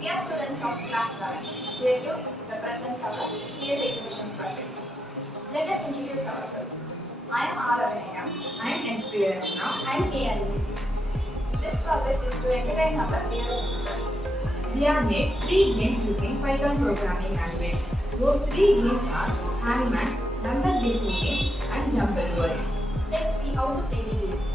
We are students of class 11 here to represent our CS exhibition project. Let us introduce ourselves. I am R. Avinaya. I am S. Priyarachana. I am K. Arvind. This project is to entertain our dear visitors. We have made 3 games using Python programming language. Those 3 games are Hangman, Number Guessing Game and Jumbled Words. Let's see how to play the game.